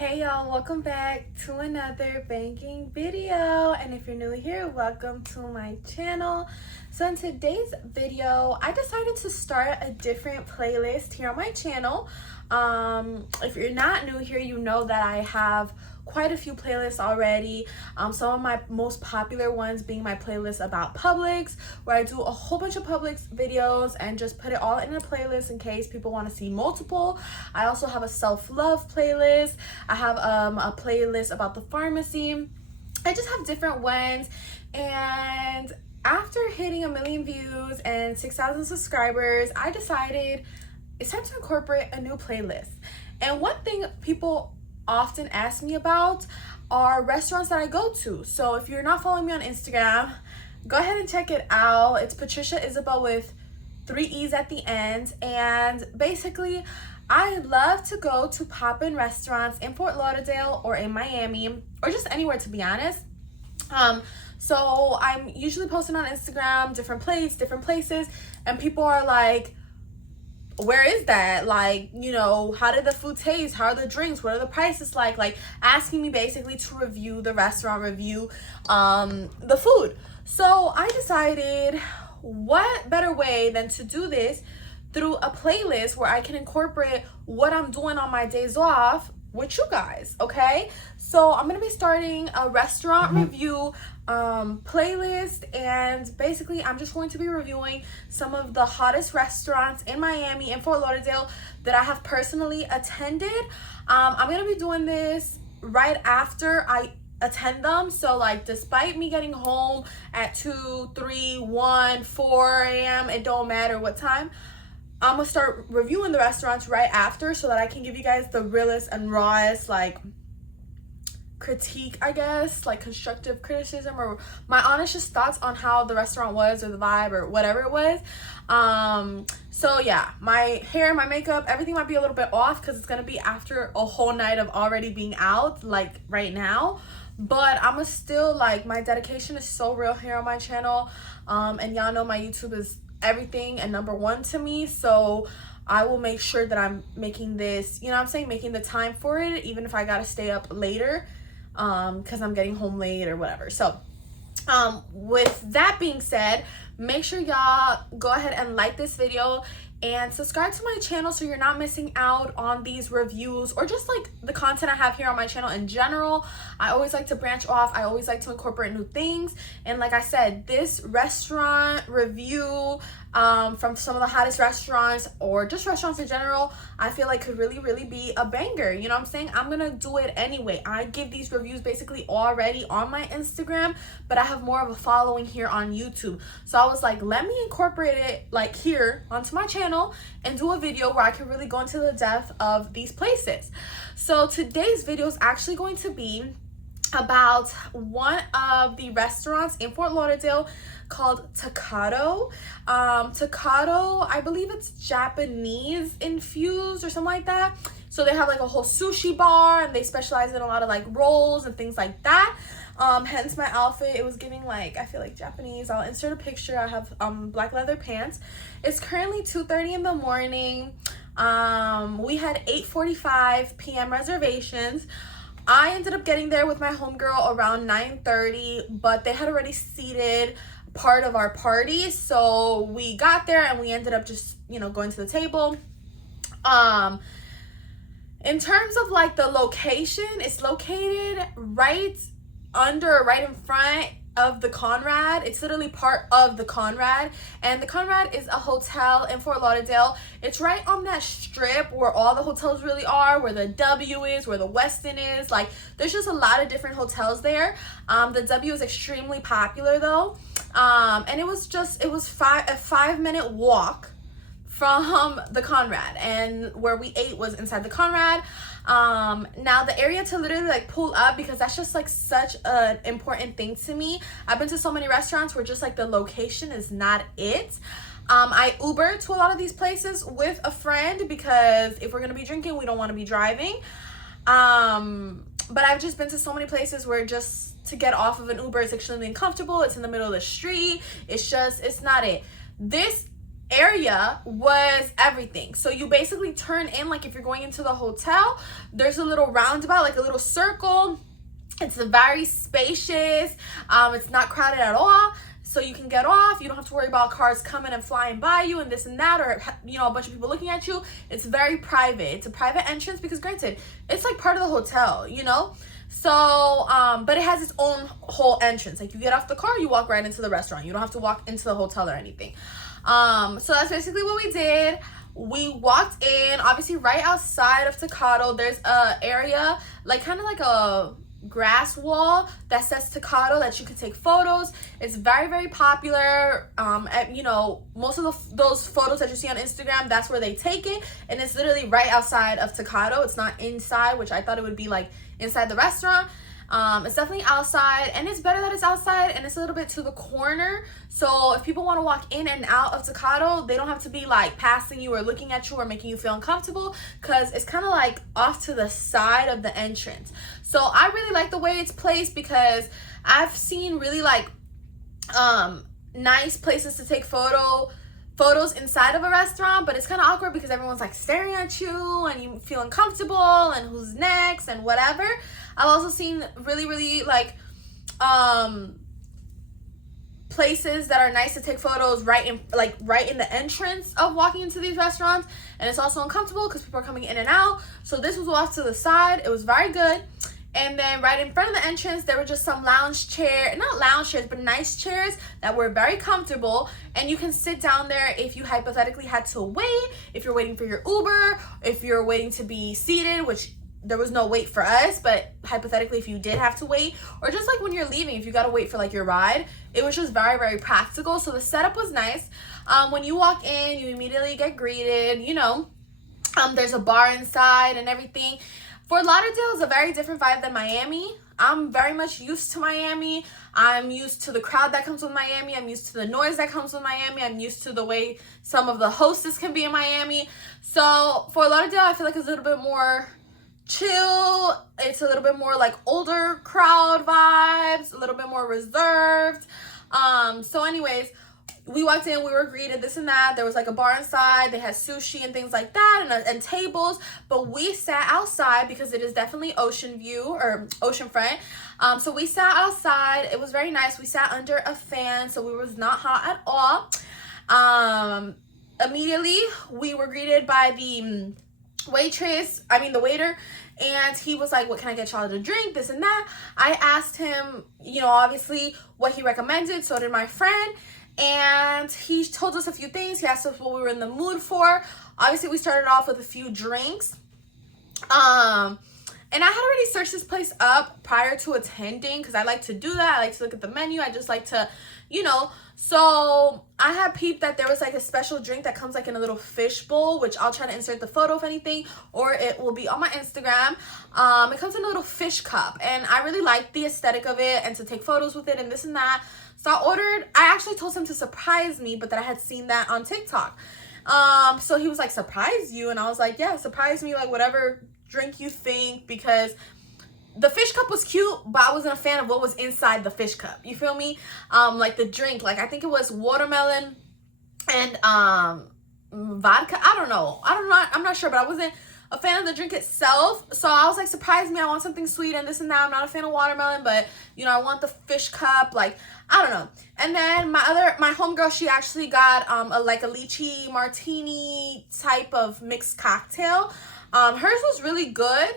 Hey y'all, welcome back to another banking video, and if you're new here, welcome to my channel. So in today's video, I decided to start a different playlist here on my channel. If you're not new here, you know that I have quite a few playlists already. Some of my most popular ones being my playlist about Publix, where I do a whole bunch of Publix videos and just put it all in a playlist in case people want to see multiple. I also have a self-love playlist. I have a playlist about the pharmacy. I just have different ones, and after hitting 1 million views and 6,000 subscribers, I decided it's time to incorporate a new playlist. And one thing people often ask me about are restaurants that I go to. So if you're not following me on Instagram, go ahead and check it out. It's Patricia Isabelle with 3 E's at the end. And basically, I love to go to pop-in restaurants in Fort Lauderdale or in Miami or just anywhere, to be honest. So I'm usually posting on Instagram different places, and people are like, where is that? Like, you know, how did the food taste? How are the drinks? What are the prices like? Like, asking me basically to review the restaurant, review the food. So I decided, what better way than to do this through a playlist where I can incorporate what I'm doing on my days off with you guys, okay? So I'm gonna be starting a restaurant review playlist, and basically I'm just going to be reviewing some of the hottest restaurants in Miami and Fort Lauderdale that I have personally attended. I'm gonna be doing this right after I attend them. So like, despite me getting home at 2, 3, 1, 4 a.m., it don't matter what time, I'm gonna start reviewing the restaurants right after so that I can give you guys the realest and rawest, like, critique, I guess, like constructive criticism or my honest just thoughts on how the restaurant was or the vibe or whatever it was. So yeah, my hair, my makeup, everything might be a little bit off because it's gonna be after a whole night of already being out, like right now. But I'm still, like, my dedication is so real here on my channel. And y'all know my YouTube is everything and number one to me, so I will make sure that I'm making this, you know what I'm saying, making the time for it, even if I gotta stay up later because I'm getting home late or whatever. So with that being said, make sure y'all go ahead and like this video and subscribe to my channel so you're not missing out on these reviews or just like the content I have here on my channel in general. I always like to branch off. I always like to incorporate new things. And like I said, this restaurant review from some of the hottest restaurants or just restaurants in general, I feel like could really be a banger. You know what I'm saying? I'm gonna do it anyway. I give these reviews basically already on my Instagram, but I have more of a following here on YouTube. So I was like, let me incorporate it like here onto my channel and do a video where I can really go into the depth of these places. So today's video is actually going to be about one of the restaurants in Fort Lauderdale called Takato. Takato, I believe it's Japanese infused or something like that. So they have like a whole sushi bar and they specialize in a lot of like rolls and things like that. Hence my outfit, it was giving like, I feel like Japanese. I'll insert a picture. I have black leather pants. It's currently 2:30 in the morning. We had 8:45 p.m. reservations. I ended up getting there with my homegirl around 9:30, but they had already seated part of our party. So we got there and we ended up just, you know, going to the table. In terms of like the location, it's located right in front of the Conrad. It's literally part of the Conrad, and the Conrad is a hotel in Fort Lauderdale. It's right on that strip where all the hotels really are, where the W is, where the Westin is. Like, there's just a lot of different hotels there. The W is extremely popular though, and it was a 5-minute walk from the Conrad, and where we ate was inside the Conrad. Now the area to literally like pull up, because that's just like such an important thing to me. I've been to so many restaurants where just like the location is not it. I Uber to a lot of these places with a friend because if we're gonna be drinking, we don't want to be driving. But I've just been to so many places where just to get off of an Uber is extremely uncomfortable. It's in the middle of the street. It's not it. This area was everything. So you basically turn in, like if you're going into the hotel, there's a little roundabout, like a little circle. It's very spacious. It's not crowded at all. So you can get off. You don't have to worry about cars coming and flying by you and this and that, or, you know, a bunch of people looking at you. It's very private. It's a private entrance because, granted, it's like part of the hotel, you know? So, but it has its own whole entrance. Like, you get off the car, you walk right into the restaurant. You don't have to walk into the hotel or anything. So that's basically what we did. We walked in, obviously right outside of Takato. There's a area, like kind of like a grass wall that says Takato that you can take photos. It's very, very popular. You know, most of those photos that you see on Instagram, that's where they take it, and it's literally right outside of Takato. It's not inside, which I thought it would be like inside the restaurant. It's definitely outside, and it's better that it's outside, and it's a little bit to the corner. So if people want to walk in and out of Takato, they don't have to be like passing you or looking at you or making you feel uncomfortable, because it's kind of like off to the side of the entrance. So I really like the way it's placed, because I've seen really like nice places to take photos inside of a restaurant, but it's kind of awkward because everyone's like staring at you and you feel uncomfortable and who's next and whatever. I've also seen really like places that are nice to take photos right in the entrance of walking into these restaurants, and it's also uncomfortable because people are coming in and out. So this was off to the side. It was very good. And then right in front of the entrance, there were just some not lounge chairs, but nice chairs that were very comfortable. And you can sit down there if you hypothetically had to wait, if you're waiting for your Uber, if you're waiting to be seated, which there was no wait for us, but hypothetically if you did have to wait, or just like when you're leaving, if you got to wait for like your ride, it was just very, very practical. So the setup was nice. When you walk in, you immediately get greeted, you know. There's a bar inside and everything. Fort Lauderdale is a very different vibe than Miami. I'm very much used to Miami. I'm used to the crowd that comes with Miami. I'm used to the noise that comes with Miami. I'm used to the way some of the hostess can be in Miami. So Fort Lauderdale, I feel like is a little bit more chill. It's a little bit more like older crowd vibes, a little bit more reserved. So anyways, we walked in, we were greeted, this and that. There was like a bar inside. They had sushi and things like that, and tables. But we sat outside because it is definitely ocean view or oceanfront. So we sat outside. It was very nice. We sat under a fan, so we was not hot at all. Immediately, we were greeted by the waiter, and he was like, what can I get y'all to drink, this and that. I asked him, you know, obviously what he recommended. So did my friend. And he told us a few things. He asked us what we were in the mood for. Obviously, we started off with a few drinks. And I had already searched this place up prior to attending, because I like to do that. I like to look at the menu. I just like to, you know. So I had peeped that there was like a special drink that comes like in a little fish bowl, which I'll try to insert the photo if anything, or it will be on my Instagram. It comes in a little fish cup, and I really like the aesthetic of it and to take photos with it and this and that. So I actually told him to surprise me, but that I had seen that on TikTok. So he was like, surprise you? And I was like, yeah, surprise me, like whatever drink you think, because the fish cup was cute, but I wasn't a fan of what was inside the fish cup. You feel me? Like the drink, like I think it was watermelon and vodka. I don't know. I'm not sure, but I wasn't a fan of the drink itself. So I was like, surprise me, I want something sweet and this and that. I'm not a fan of watermelon, but you know, I want the fish cup. Like, I don't know. And then my homegirl, she actually got a lychee martini type of mixed cocktail. Hers was really good.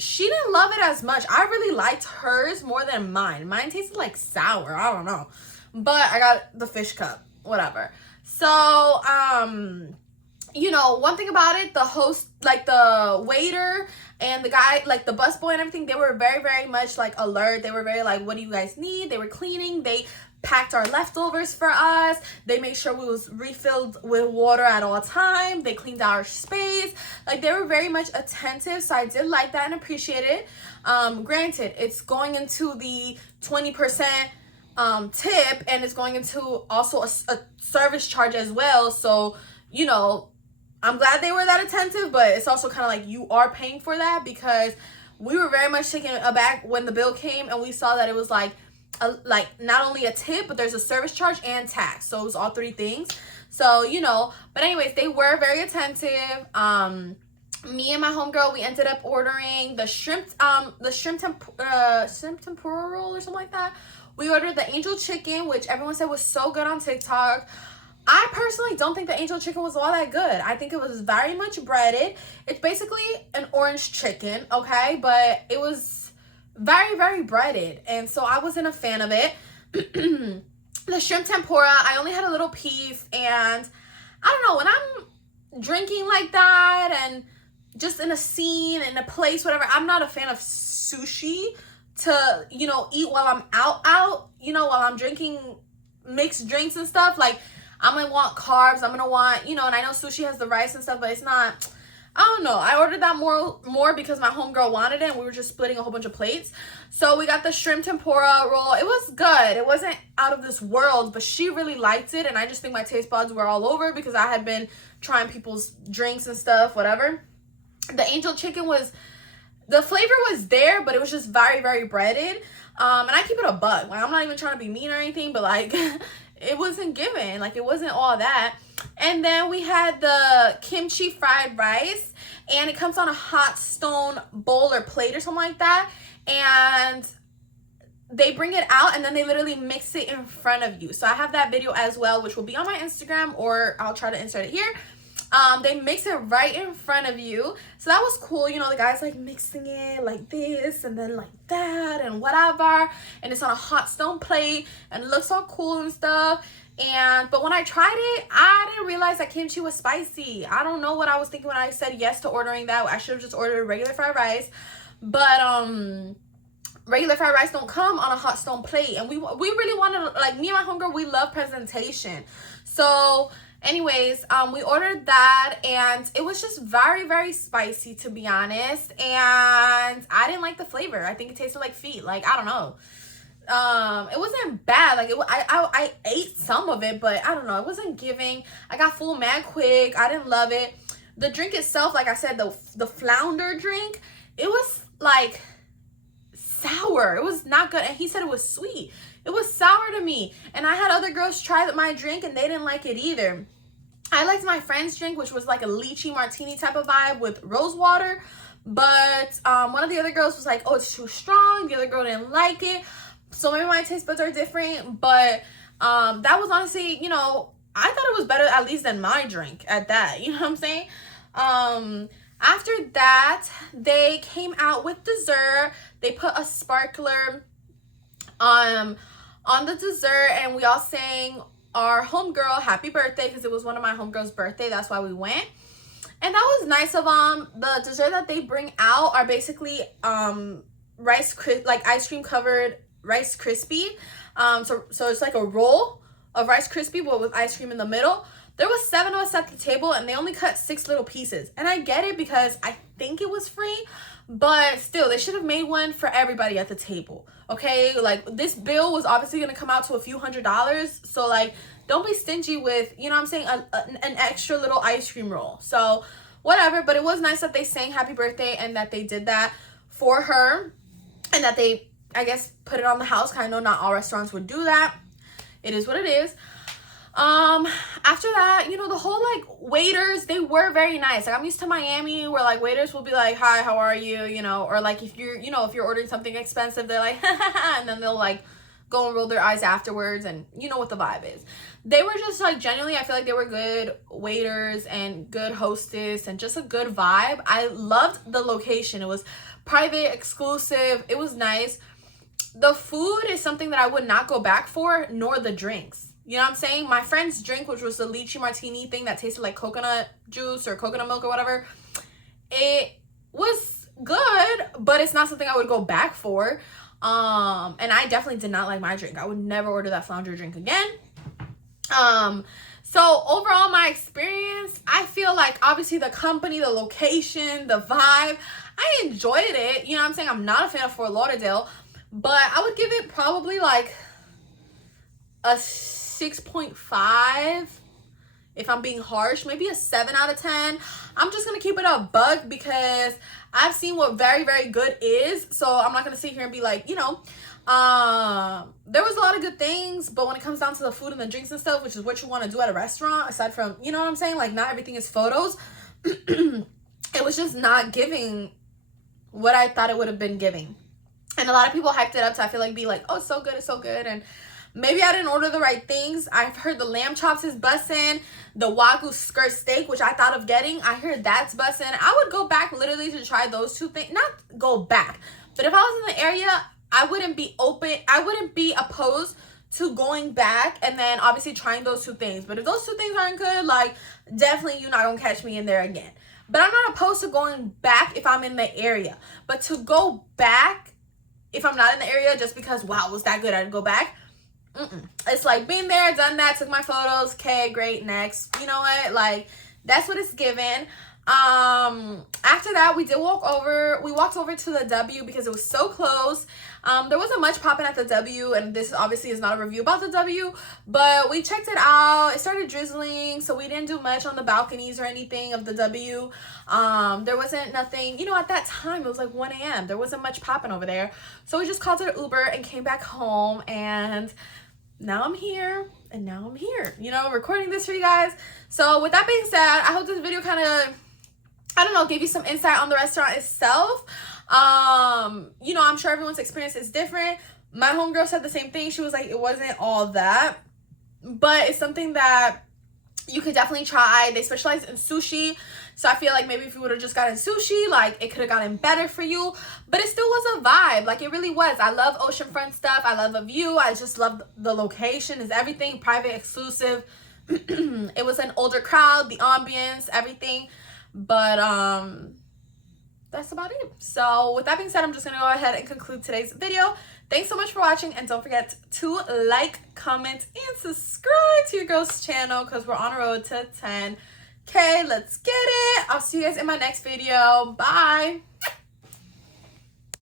She didn't love it as much. I really liked hers more than mine. Mine tasted like sour. I don't know. But I got the fish cup. Whatever. So, you know, one thing about it, the host, like the waiter and the guy, like the busboy and everything, they were very, very much like alert. They were very like, what do you guys need? They were cleaning. They packed our leftovers for us. They made sure we was refilled with water at all times. They cleaned our space. Like, they were very much attentive. So I did like that and appreciate it. Granted, it's going into the 20% tip, and it's going into also a service charge as well. So, you know, I'm glad they were that attentive, but it's also kind of like you are paying for that, because we were very much taken aback when the bill came and we saw that it was like not only a tip, but there's a service charge and tax. So it was all three things. So, you know, but anyways, they were very attentive. Me and my homegirl, we ended up ordering the shrimp tempura roll or something like that. We ordered the angel chicken, which everyone said was so good on TikTok. I personally don't think the angel chicken was all that good. I think it was very much breaded. It's basically an orange chicken, okay? But it was very, very breaded. And so I wasn't a fan of it. The shrimp tempura, I only had a little piece. And I don't know, when I'm drinking like that and just in a scene, in a place, whatever, I'm not a fan of sushi to, you know, eat while I'm out, you know, while I'm drinking mixed drinks and stuff. Like, I'm gonna want carbs, I'm gonna want, you know, and I know sushi has the rice and stuff, but it's not, I don't know. I ordered that more because my homegirl wanted it and we were just splitting a whole bunch of plates. So we got the shrimp tempura roll. It was good. It wasn't out of this world, but she really liked it. And I just think my taste buds were all over because I had been trying people's drinks and stuff, whatever. The angel chicken the flavor was there, but it was just very, very breaded. And I keep it a buck. Like, I'm not even trying to be mean or anything, but like, it wasn't given. Like, it wasn't all that. And then we had the kimchi fried rice, and it comes on a hot stone bowl or plate or something like that. And they bring it out and then they literally mix it in front of you. So I have that video as well, which will be on my Instagram, or I'll try to insert it here. They mix it right in front of you. So that was cool. You know, the guy's like mixing it like this and then like that and whatever. And it's on a hot stone plate and it looks all cool and stuff. But when I tried it, I didn't realize that kimchi was spicy. I don't know what I was thinking when I said yes to ordering that. I should have just ordered regular fried rice. But regular fried rice don't come on a hot stone plate. And we really wanted, like, me and my homegirl, we love presentation. So anyways, we ordered that and it was just very, very spicy, to be honest. And I didn't like the flavor. I think it tasted like feet. Like, I don't know. It wasn't bad. Like, I ate some of it, but I don't know. It wasn't giving. I got full mad quick. I didn't love it. The drink itself, like I said, the flounder drink, it was like sour. It was not good. And he said it was sweet. It was sour to me. And I had other girls try my drink and they didn't like it either. I liked my friend's drink, which was like a lychee martini type of vibe with rose water. But one of the other girls was like, oh, it's too strong. The other girl didn't like it. So maybe my taste buds are different. But that was honestly, you know, I thought it was better at least than my drink at that. You know what I'm saying? After that, they came out with dessert. They put a sparkler on the dessert, and we all sang our homegirl happy birthday because it was one of my homegirls' birthday. That's why we went. And that was nice of them. The dessert that they bring out are basically ice cream covered Rice Krispie. So it's like a roll of Rice Krispie but with ice cream in the middle. There was 7 of us at the table and they only cut 6 little pieces. And I get it because I think it was free, but still, they should have made one for everybody at the table. Okay, like, this bill was obviously gonna come out to a few $100s. So like, don't be stingy with, you know what I'm saying, an extra little ice cream roll. So whatever, but it was nice that they sang happy birthday and that they did that for her and that they, I guess, put it on the house. I know not all restaurants would do that. It is what it is. After that, you know, the whole, like, waiters, they were very nice. Like, I'm used to Miami where, like, waiters will be like, hi, how are you, you know, or like, if you're, you know, if you're ordering something expensive, they're like, and then they'll like go and roll their eyes afterwards, and you know what the vibe is. They were just like, genuinely, I feel like they were good waiters and good hostess and just a good vibe. I loved the location. It was private, exclusive. It was nice. The food is something that I would not go back for, nor the drinks. You know what I'm saying? My friend's drink, which was the lychee martini thing that tasted like coconut juice or coconut milk or whatever, it was good, but it's not something I would go back for. And I definitely did not like my drink. I would never order that flounder drink again. So overall, my experience, I feel like obviously the company, the location, the vibe, I enjoyed it. You know what I'm saying? I'm not a fan of Fort Lauderdale, but I would give it probably like a 6.5 if I'm being harsh, maybe a 7 out of 10. I'm just gonna keep it a buck because I've seen what very, very good is, so I'm not gonna sit here and be like, you know, there was a lot of good things, but when it comes down to the food and the drinks and stuff, which is what you want to do at a restaurant, aside from, you know what I'm saying, like, not everything is photos. It was just not giving what I thought it would have been giving. And a lot of people hyped it up to, I feel like, be like, oh, it's so good, it's so good. And maybe I didn't order the right things. I've heard the lamb chops is bussin', the Wagyu skirt steak, which I thought of getting, I heard that's bussin'. I would go back literally to try those two things. Not go back, but if I was in the area, I wouldn't be opposed to going back and then obviously trying those two things. But if those two things aren't good, like, definitely you're not gonna catch me in there again. But I'm not opposed to going back if I'm in the area. But to go back if I'm not in the area just because, wow, it was that good, I'd go back. It's like, been there, done that, took my photos, okay, great, next. You know what? Like, that's what it's given. After that, we walked over to the W because it was so close. There wasn't much popping at the W, and this obviously is not a review about the W, but we checked it out. It started drizzling, so we didn't do much on the balconies or anything of the W. There wasn't nothing, you know, at that time, it was like 1 a.m. There wasn't much popping over there. So we just called it Uber and came back home, and now I'm here, you know, recording this for you guys. So with that being said, I hope this video kind of, I don't know, gave you some insight on the restaurant itself. You know, I'm sure everyone's experience is different. My homegirl said the same thing. She was like, it wasn't all that, but it's something that you could definitely try. They specialize in sushi, so I feel like maybe if you would have just gotten sushi, like, it could have gotten better for you, but it still was a vibe. Like, it really was. I love oceanfront stuff. I love a view. I just love the location is everything, private, exclusive. It was an older crowd, the ambience, everything. But that's about it. So with that being said, I'm just gonna go ahead and conclude today's video. Thanks so much for watching, and don't forget to like, comment, and subscribe to your girl's channel because we're on a road to 10K. Let's get it. I'll see you guys in my next video. Bye.